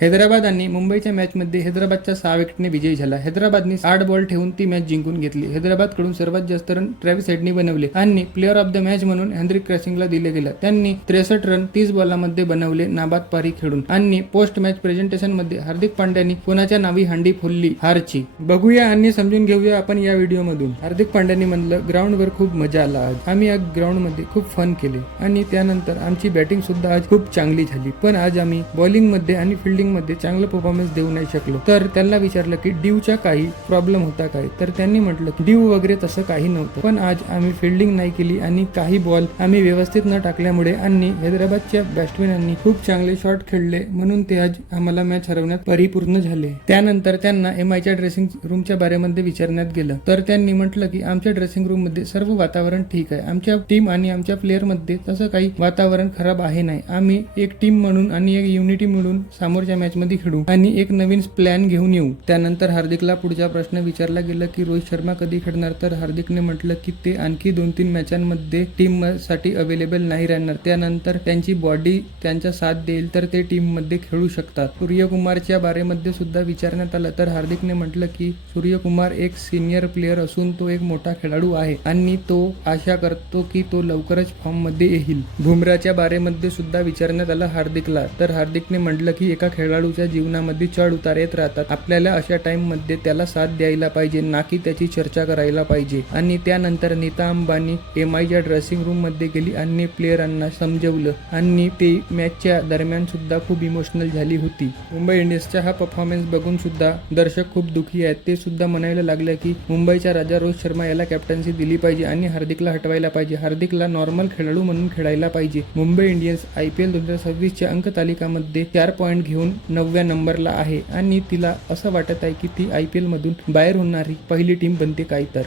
हैदराबाद आणि मुंबईच्या मॅचमध्ये हैदराबादच्या 6 विकेटने विजयी झाला. हैदराबादने 8 बॉल ठेवून ती मॅच जिंकून घेतली. हैदराबादकडून सर्वात जास्त रन ट्रॅव्हिस हेडनी बनवले आणि प्लेअर ऑफ द मॅच म्हणून हेनरिक क्रॅसिंगला दिले गेले. त्यांनी 63 रन 30 बॉलांमध्ये बनवले नाबाद पारी खेळून. आणि पोस्ट मॅच प्रेझेंटेशनमध्ये हार्दिक पांड्याने कोणाच्या नावी हंडी फोडली हारची. बघूया आणि समजून घेऊया आपण या व्हिडिओमधून. हार्दिक पांड्याने म्हणलं, ग्राउंडवर खूप मजा आला. आज आम्ही या ग्राउंडमध्ये खूप फन केले आणि त्यानंतर आमची बॅटिंग सुद्धा आज खूप चांगली झाली. पण आज आम्ही बॉलिंगमध्ये आणि फिल्डिंग मध्ये चांगलं परफॉर्मन्स देऊ नाही शकलो. तर त्यांना विचारलं की ड्यूचा काही प्रॉब्लेम होता काय, तर त्यांनी म्हटलं की ड्यू वगैरे तसं काही नव्हतं, पण आज आम्ही फिल्डिंग नाही केली आणि काही बॉल आम्ही व्यवस्थित न टाकल्यामुळे आणि हैदराबादच्या बॅट्समॅनांनी खूप चांगले शॉट खेळले म्हणून ते आज आम्हाला मॅच हरवण्यात परिपूर्ण झाले. त्यानंतर त्यांना एमआयच्या ड्रेसिंग रूमच्या बारेमध्ये विचारण्यात गेलं, तर त्यांनी म्हटलं की आमच्या ड्रेसिंग रूम मध्ये सर्व वातावरण ठीक आहे. आमच्या टीम आणि आमच्या प्लेअर मध्ये तसं काही वातावरण खराब आहे नाही. आम्ही एक टीम म्हणून आणि एक युनिटी म्हणून समोरच्या मॅच मध्ये खेळू आणि एक नवीन प्लॅन घेऊन येऊ. त्यानंतर हार्दिकला पुढचा प्रश्न विचारला गेला की रोहित शर्मा कधी खेळणार, तर हार्दिकने म्हटलं की ते आणखी 2-3 मॅचांमध्ये टीम साठी अवेलेबल नाही राहणार. त्यानंतर त्यांची बॉडी त्यांचा साथ देईल तर ते टीम मध्ये खेळू शकतात. सूर्यकुमारच्या बारेमध्ये सुद्धा विचारण्यात आलं, तर हार्दिकने म्हटलं की सूर्यकुमार एक सिनियर प्लेअर असून तो एक मोठा खेळाडू आहे आणि तो आशा करतो की तो लवकरच फॉर्म मध्ये येईल. बुमराच्या बारेमध्ये सुद्धा विचारण्यात आलं हार्दिकला, तर हार्दिकने म्हटलं की एका खेळाडूच्या जीवनामध्ये चढ उतार येत राहतात. आपल्याला अशा टाइम मध्ये त्याला साथ द्यायला पाहिजे, ना की त्याची चर्चा करायला पाहिजे. आणि त्यानंतर नीता अंबानी एमआयच्या ड्रेसिंग रूम मध्ये गेली आणि प्लेयरांना समजवलं आणि ते मॅचच्या दरम्यान सुद्धा खूप इमोशनल झाली होती. मुंबई इंडियन्सचा हा परफॉर्मन्स बघून सुद्धा दर्शक खूप दुखी आहेत. ते सुद्धा म्हणायला लागले की मुंबईचा राजा रोहित शर्मा याला कॅप्टन्सी दिली पाहिजे आणि हार्दिकला हटवायला पाहिजे. हार्दिकला नॉर्मल खेळाडू म्हणून खेळायला पाहिजे. मुंबई इंडियन्स IPL 2026च्या अंकतालिकामध्ये 4 पॉईंट घेऊन 9व्या नंबरला आहे आणि तिला असं वाटत आहे की ती IPL मधून बाहेर होणारी पहिली टीम बनते काय तर.